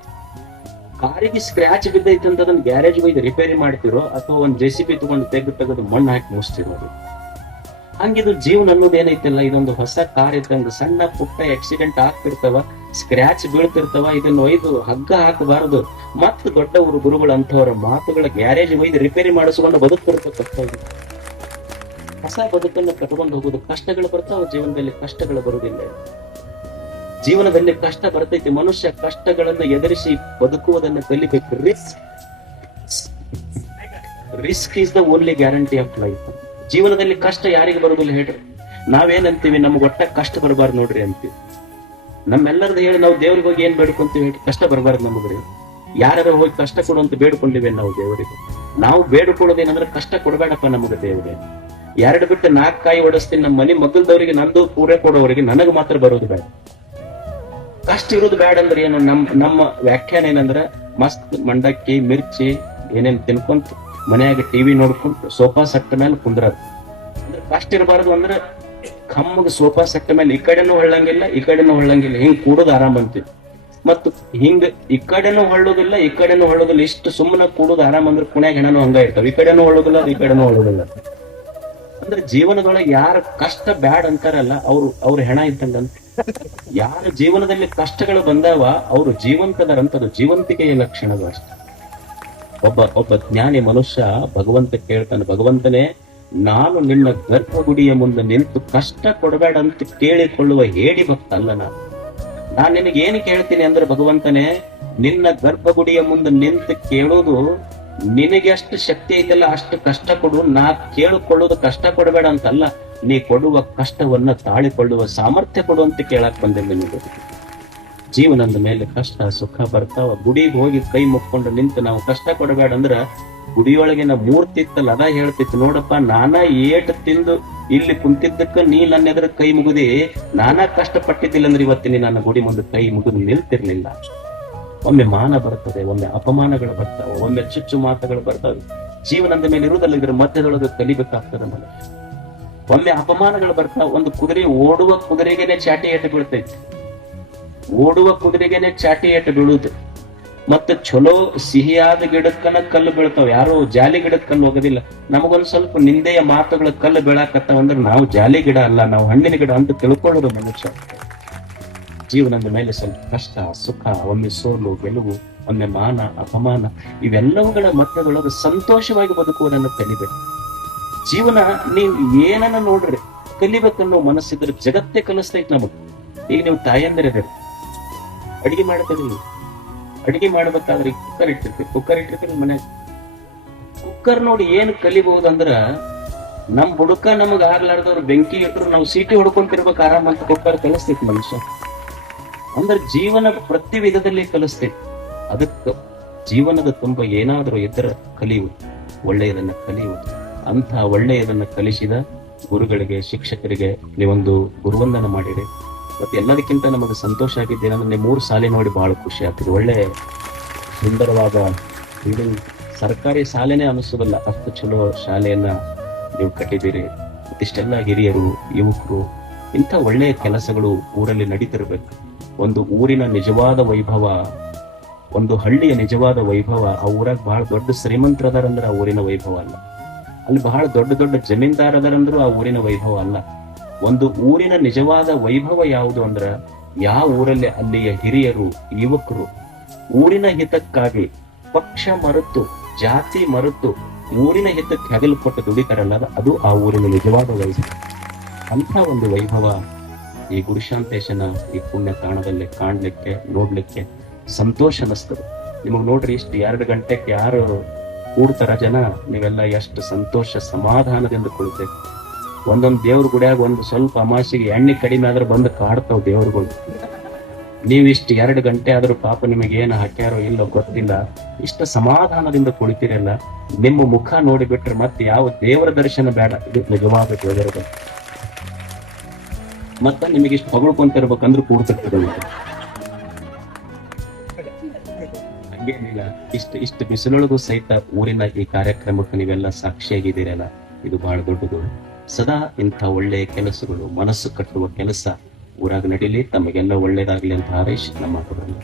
ಕಾರಿಗೆ ಸ್ಕ್ರಾಚ್ ಬಿದ್ದೈತೆ ಅಂತ ಅದನ್ನ ಗ್ಯಾರೇಜ್ ಒಯ್ದು ರಿಪೇರಿ ಮಾಡ್ತಿರೋ ಅಥವಾ ಒಂದ್ JCB ತಗೊಂಡು ತೆಗೆದು ಮಣ್ಣು ಹಾಕಿ ಮುಗಿಸ್ತಿರೋ. ಹಂಗಿದು ಜೀವನ ಅನ್ನೋದು ಏನೈತಿಲ್ಲ, ಇದೊಂದು ಹೊಸ ಕಾರ್ ಇದ್ದಂಗ ಸಣ್ಣ ಪುಟ್ಟ ಆಕ್ಸಿಡೆಂಟ್ ಆಗ್ತಿರ್ತಾವ, ಸ್ಕ್ರಾಚ್ ಬೀಳ್ತಿರ್ತಾವ. ಇದನ್ನ ಒಯ್ದು ಹಗ್ಗ ಹಾಕಬಾರದು. ಮತ್ತು ದೊಡ್ಡ ಗುರುಗಳು ಅಂತವರ ಮಾತುಗಳ ಗ್ಯಾರೇಜ್ ಒಯ್ದು ರಿಪೇರಿ ಮಾಡಿಸ್ಕೊಂಡು ಬದುಕ್ತಿರ್ತಕ್ಕಂಥ ಹೊಸ ಬದುಕನ್ನು ಕಟ್ಕೊಂಡು ಹೋಗುದು. ಕಷ್ಟಗಳು ಬರ್ತಾವ ಜೀವನದಲ್ಲಿ, ಕಷ್ಟಗಳು ಬರುವುದಿಲ್ಲ. ಜೀವನದಲ್ಲಿ ಕಷ್ಟ ಬರ್ತೈತಿ. ಮನುಷ್ಯ ಕಷ್ಟಗಳನ್ನು ಎದುರಿಸಿ ಬದುಕುವುದನ್ನು ಕಲಿಬೇಕು. Risk is the only guarantee of life. ಜೀವನದಲ್ಲಿ ಕಷ್ಟ ಯಾರಿಗೆ ಬರುದಿಲ್ಲ ಹೇಳ್ರಿ? ನಾವೇನಂತೀವಿ, ನಮ್ಗೆ ಒಟ್ಟ ಕಷ್ಟ ಬರಬಾರ್ದು ನೋಡ್ರಿ ಅಂತೀವಿ. ನಮ್ಮೆಲ್ಲರದ್ದು ಹೇಳಿ ನಾವು ದೇವ್ರಿಗೆ ಹೋಗಿ ಏನ್ ಬೇಡ್ಕೊಂತೀವಿ ಹೇಳಿ? ಕಷ್ಟ ಬರಬಾರ್ದು ನಮಗ್ರಿ. ಯಾರು ಹೋಗಿ ಕಷ್ಟ ಕೊಡು ಅಂತ ಬೇಡ್ಕೊಂಡಿವೆ ನಾವು ದೇವರಿಗೆ? ನಾವು ಬೇಡ್ಕೊಳ್ಳೋದೇನಂದ್ರೆ ಕಷ್ಟ ಕೊಡಬೇಡಪ್ಪ ನಮಗೆ ದೇವ್ರೆ. 2 ಬಿಟ್ಟು 4 ಕಾಯಿ ಹೊಡಿಸ್ತೀನಿ, ನಮ್ಮ ಮನೆ ಮಗಲ್ದವ್ರಿಗೆ ನಂದು ಪೂರೈ ಕೊಡೋವರಿಗೆ ನನಗೆ ಮಾತ್ರ ಬರೋದು ಬೇಡ. ಕಷ್ಟ ಇರೋದು ಬೇಡ ಅಂದ್ರೆ ಏನು? ನಮ್ಮ ವ್ಯಾಖ್ಯಾನ ಏನಂದ್ರೆ ಮಸ್ತ್ ಮಂಡಕ್ಕಿ ಮಿರ್ಚಿ ಏನೇನ್ ತಿನ್ಕೊಂತ ಮನ್ಯಾಗ ಟಿವಿ ನೋಡ್ಕೊಂತ ಸೋಫಾ ಸೆಟ್ ಮೇಲೆ ಕುಂದ್ರದು. ಅಂದ್ರೆ ಕಷ್ಟ ಇರಬಾರ್ದು ಅಂದ್ರೆ ಕಮ್ಮಗ ಸೋಫಾ ಸೆಟ್ ಮೇಲೆ ಈ ಕಡೆನೂ ಹೊಳ್ಳಂಗಿಲ್ಲ ಈ ಕಡೆನೂ ಹೊಳ್ಳಂಗಿಲ್ಲ, ಹಿಂಗ್ ಕೂಡೋದು ಆರಾಮ್ ಅಂತೀವಿ. ಮತ್ತು ಹಿಂಗ ಈ ಕಡೆನೂ ಹೊಳ್ಳೋದಿಲ್ಲ ಈ ಕಡೆನೂ ಹೊಳ್ಳೋದಿಲ್ಲ, ಇಷ್ಟು ಸುಮ್ಮನೆ ಕೂಡೋದು ಆರಾಮ್ ಅಂದ್ರೆ ಕುಣ್ಯಾಗ ಹೆಣನು ಹಂಗ ಇರ್ತಾವ. ಈ ಕಡೆನೂ ಹೊಳ್ಳೋದಿಲ್ಲ ಈ ಕಡೆನೂ ಹೊಳ್ಳೋದಿಲ್ಲ. ಅಂದ್ರೆ ಜೀವನದೊಳಗೆ ಯಾರ ಕಷ್ಟ ಬ್ಯಾಡ್ ಅಂತಾರಲ್ಲ ಅವ್ರು ಹೆಣ ಇದ್ದಂಗಂತ. ಯಾರ ಜೀವನದಲ್ಲಿ ಕಷ್ಟಗಳು ಬಂದಾವ ಅವರು ಜೀವಂತದರಂತದ್ದು, ಜೀವಂತಿಕೆಯ ಲಕ್ಷಣಗಳು ಅಷ್ಟೇ. ಒಬ್ಬ ಜ್ಞಾನಿ ಮನುಷ್ಯ ಭಗವಂತ ಕೇಳ್ತಾನೆ, ಭಗವಂತನೇ ನಾನು ನಿನ್ನ ಗರ್ಭಗುಡಿಯ ಮುಂದೆ ನಿಂತು ಕಷ್ಟ ಕೊಡಬೇಡ ಅಂತ ಕೇಳಿಕೊಳ್ಳುವ ಹೇಡಿ ಭಕ್ತ ಅಲ್ಲ ನಾನು ನಿನಗೆ ಏನು ಕೇಳ್ತೀನಿ ಅಂದ್ರೆ, ಭಗವಂತನೇ ನಿನ್ನ ಗರ್ಭಗುಡಿಯ ಮುಂದೆ ನಿಂತು ಕೇಳೋದು ನಿನಗೆ ಅಷ್ಟು ಶಕ್ತಿ ಐತಲ್ಲ ಅಷ್ಟು ಕಷ್ಟ ಕೊಡು, ನಾ ಕೇಳಿಕೊಳ್ಳೋದು ಕಷ್ಟ ಕೊಡಬೇಡ ಅಂತಲ್ಲ, ನೀ ಕೊಡುವ ಕಷ್ಟವನ್ನ ತಾಳಿಕೊಳ್ಳುವ ಸಾಮರ್ಥ್ಯ ಕೊಡು ಅಂತ ಕೇಳಕ್ ಬಂದೆ ನಿನಗೆ. ಜೀವನದ ಮೇಲೆ ಕಷ್ಟ ಸುಖ ಬರ್ತಾವ. ಗುಡಿಗೆ ಹೋಗಿ ಕೈ ಮುಕ್ಕೊಂಡು ನಿಂತು ನಾವು ಕಷ್ಟ ಕೊಡಬೇಡ ಅಂದ್ರ ಗುಡಿಯೊಳಗಿನ ಮೂರ್ತಿ ಇತ್ತಲ್ಲ ಅದ ಹೇಳ್ತಿತ್ತು, ನೋಡಪ್ಪ ನಾನಾ ಏಟ್ ತಿಂದು ಇಲ್ಲಿ ಕುಂತಿದ್ದಕ್ಕ ನೀ ನನ್ನ ಎದುರು ಕೈ ಮುಗುದಿ, ನಾನಾ ಕಷ್ಟ ಪಟ್ಟಿದ್ದಿಲ್ಲ ಅಂದ್ರೆ ಇವತ್ತಿನ ನನ್ನ ಗುಡಿ ಮುಂದೆ ಕೈ ಮುಗಿದು ನಿಲ್ತಿರ್ಲಿಲ್ಲ. ಒಮ್ಮೆ ಮಾನ ಬರ್ತದೆ, ಒಮ್ಮೆ ಅಪಮಾನಗಳು ಬರ್ತಾವೆ, ಒಮ್ಮೆ ಚುಚ್ಚು ಮಾತುಗಳು ಬರ್ತವೆ. ಜೀವನದ ಮೇಲೆ ಇರುವುದಲ್ಲ, ಇದ್ರ ಮಧ್ಯದೊಳಗೆ ಕಲಿಬೇಕಾಗ್ತದೆ ಮನುಷ್ಯ. ಒಮ್ಮೆ ಅಪಮಾನಗಳು ಬರ್ತಾವ. ಒಂದು ಕುದುರೆ ಓಡುವ ಕುದುರೆಗೆನೆ ಚಾಟಿ ಏಟು ಬೀಳ್ತೈತಿ, ಓಡುವ ಕುದುರೆಗೆನೆ ಚಾಟಿ ಏಟು ಬೀಳುದು. ಮತ್ತೆ ಚಲೋ ಸಿಹಿಯಾದ ಗಿಡಕ್ಕನ ಕಲ್ಲು ಬೀಳ್ತಾವ, ಯಾರು ಜಾಲಿ ಗಿಡಕ್ಕೆ ಕಲ್ಲು ಹೋಗೋದಿಲ್ಲ. ನಮಗೊಂದ್ ಸ್ವಲ್ಪ ನಿಂದೆಯ ಮಾತುಗಳ ಕಲ್ಲು ಬೀಳಾಕತ್ತಾವ ಅಂದ್ರೆ ನಾವು ಜಾಲಿ ಗಿಡ ಅಲ್ಲ, ನಾವು ಹಣ್ಣಿನ ಗಿಡ ಅಂತ ತಿಳ್ಕೊಳ್ಳೋದು ಮನುಷ್ಯ. ಜೀವನದ ಮೇಲೆ ಸ್ವಲ್ಪ ಕಷ್ಟ ಸುಖ, ಒಮ್ಮೆ ಸೋಲು ಗೆಲುವು, ಒಮ್ಮೆ ಮಾನ ಅಪಮಾನ, ಇವೆಲ್ಲವುಗಳ ಮಧ್ಯದೊಳಗೆ ಸಂತೋಷವಾಗಿ ಬದುಕುವುದನ್ನು ಕಲಿಬೇಕು. ಜೀವನ ನೀವು ಏನನ್ನ ನೋಡ್ರಿ ಕಲಿಬೇಕನ್ನೋ ಮನಸ್ಸಿದ್ರೆ ಜಗತ್ತೇ ಕಲಿಸ್ತೈತಿ ನಮಗ್. ಈಗ ನೀವು ತಾಯಂದಿರ ಅಡಿಗೆ ಮಾಡ್ತೀರಿ, ಅಡಿಗೆ ಮಾಡ್ಬೇಕಾದ್ರೆ ಕುಕ್ಕರ್ ಇಟ್ಟಿರ್ತೀರಿ ಮನ್ಯಾಗ. ಕುಕ್ಕರ್ ನೋಡಿ ಏನ್ ಕಲಿಬಹುದಂದ್ರ, ನಮ್ ಬುಡಕ ನಮಗ್ ಆಗ್ಲಾರ್ದವ್ರು ಬೆಂಕಿ ಇಟ್ಟರು ನಾವು ಸೀಟಿ ಹೊಡ್ಕೊಂತಿರ್ಬೇಕು ಆರಾಮ ಅಂತ ಕುಕ್ಕರ್ ಕಲಿಸ್ತೈತಿ ಮನುಷ್ಯ. ಅಂದ್ರೆ ಜೀವನ ಪ್ರತಿ ವಿಧದಲ್ಲಿ ಕಲಿಸ್ತೈತಿ. ಅದಕ್ಕೆ ಜೀವನದ ತುಂಬ ಏನಾದರೂ ಇದ್ದರೆ ಕಲಿಯುವುದು, ಒಳ್ಳೆಯದನ್ನ ಕಲಿಯುವುದು. ಅಂಥ ಒಳ್ಳೆಯದನ್ನ ಕಲಿಸಿದ ಗುರುಗಳಿಗೆ ಶಿಕ್ಷಕರಿಗೆ ನೀವೊಂದು ಗುರುವಂದನ ಮಾಡಿರಿ. ಮತ್ತೆ ಎಲ್ಲದಕ್ಕಿಂತ ನಮಗೆ ಸಂತೋಷ ಆಗಿದ್ದೇನೆಂದ್ರೆ ನೀವು 3 ಶಾಲೆ ನೋಡಿ ಬಹಳ ಖುಷಿ ಆಗ್ತದೆ. ಒಳ್ಳೆ ಸುಂದರವಾದ ಇದು ಸರ್ಕಾರಿ ಶಾಲೆನೇ ಅನಿಸೋದಿಲ್ಲ, ಅಷ್ಟು ಚಲೋ ಶಾಲೆಯನ್ನ ನೀವು ಕಟ್ಟಿದ್ದೀರಿ. ಇಷ್ಟೆಲ್ಲ ಹಿರಿಯರು ಯುವಕರು ಇಂಥ ಒಳ್ಳೆಯ ಕೆಲಸಗಳು ಊರಲ್ಲಿ ನಡೀತಿರ್ಬೇಕು. ಒಂದು ಊರಿನ ನಿಜವಾದ ವೈಭವ, ಒಂದು ಹಳ್ಳಿಯ ನಿಜವಾದ ವೈಭವ, ಆ ಊರಾಗ ಬಹಳ ದೊಡ್ಡ ಶ್ರೀಮಂತರದಾರಂದ್ರೆ ಆ ಊರಿನ ವೈಭವ ಅಲ್ಲ, ಅಲ್ಲಿ ಬಹಳ ದೊಡ್ಡ ದೊಡ್ಡ ಜಮೀನ್ದಾರದಾರಂದ್ರೂ ಆ ಊರಿನ ವೈಭವ ಅಲ್ಲ. ಒಂದು ಊರಿನ ನಿಜವಾದ ವೈಭವ ಯಾವುದು ಅಂದ್ರ, ಯಾವ ಊರಲ್ಲಿ ಅಲ್ಲಿಯ ಹಿರಿಯರು ಯುವಕರು ಊರಿನ ಹಿತಕ್ಕಾಗಿ ಪಕ್ಷ ಮರೆತು ಜಾತಿ ಮರೆತು ಊರಿನ ಹಿತಕ್ಕೆ ಹೆಗಲು ಕೊಟ್ಟು ದುಡಿತಾರಲ್ಲ, ಅದು ಆ ಊರಿನ ನಿಜವಾದ ವೈಭವ. ಅಂತ ಒಂದು ವೈಭವ ಈ ಗುರುಶಾಂತೇಶನ ಈ ಪುಣ್ಯ ತಾಣದಲ್ಲಿ ಕಾಣ್ಲಿಕ್ಕೆ ನೋಡ್ಲಿಕ್ಕೆ ಸಂತೋಷ ಅನಿಸ್ತದೆ. ನಿಮಗ್ ನೋಡ್ರಿ, ಇಷ್ಟು 2 ಗಂಟೆಗೆ ಯಾರು ಕೂಡ್ತಾರ ಜನ, ನೀವೆಲ್ಲ ಎಷ್ಟು ಸಂತೋಷ ಸಮಾಧಾನದಿಂದ ಕುಳಿತೇವೆ. ಒಂದೊಂದು ದೇವ್ರ ಗುಡಿಯಾಗ ಒಂದು ಸ್ವಲ್ಪ ಅಮಾಸಿಗೆ ಎಣ್ಣೆ ಕಡಿಮೆ ಆದ್ರೆ ಬಂದು ಕಾಡ್ತಾವ ದೇವ್ರುಗಳು. ನೀವು ಇಷ್ಟು 2 ಗಂಟೆ ಆದ್ರೂ ಪಾಪ ನಿಮಗೆ ಏನು ಹಾಕ್ಯಾರೋ ಇಲ್ಲೋ ಗೊತ್ತಿಲ್ಲ, ಇಷ್ಟ ಸಮಾಧಾನದಿಂದ ಕುಳಿತಿರಲ್ಲ. ನಿಮ್ಮ ಮುಖ ನೋಡಿಬಿಟ್ರೆ ಮತ್ತೆ ಯಾವ ದೇವರ ದರ್ಶನ ಬೇಡ. ಇದು ನಿಜವಾದ ದೇವರ. ಮತ್ತ ನಿಮಗೆ ಇಷ್ಟು ಹೊಗಳ್ಕೊಂತಿರ್ಬೇಕಂದ್ರೆ ಕೂಡ್ತಿರ್ತದೆ. ಹಂಗೇನಿಲ್ಲ. ಇಷ್ಟು ಬಿಸಿಲೊಳಗೂ ಸಹಿತ ಊರಿನ ಈ ಕಾರ್ಯಕ್ರಮಕ್ಕೆ ನೀವೆಲ್ಲ ಸಾಕ್ಷಿಯಾಗಿದ್ದೀರಲ್ಲ, ಇದು ಬಹಳ ದೊಡ್ಡದು. ಸದಾ ಇಂಥ ಒಳ್ಳೆಯ ಕೆಲಸಗಳು, ಮನಸ್ಸು ಕಟ್ಟುವ ಕೆಲಸ ಊರಾಗ ನಡೀಲಿ. ತಮಗೆಲ್ಲ ಒಳ್ಳೇದಾಗ್ಲಿ ಅಂತ ಹಾರೈಸಿ ನಮ್ಮ ಮಾತುಗಳನ್ನು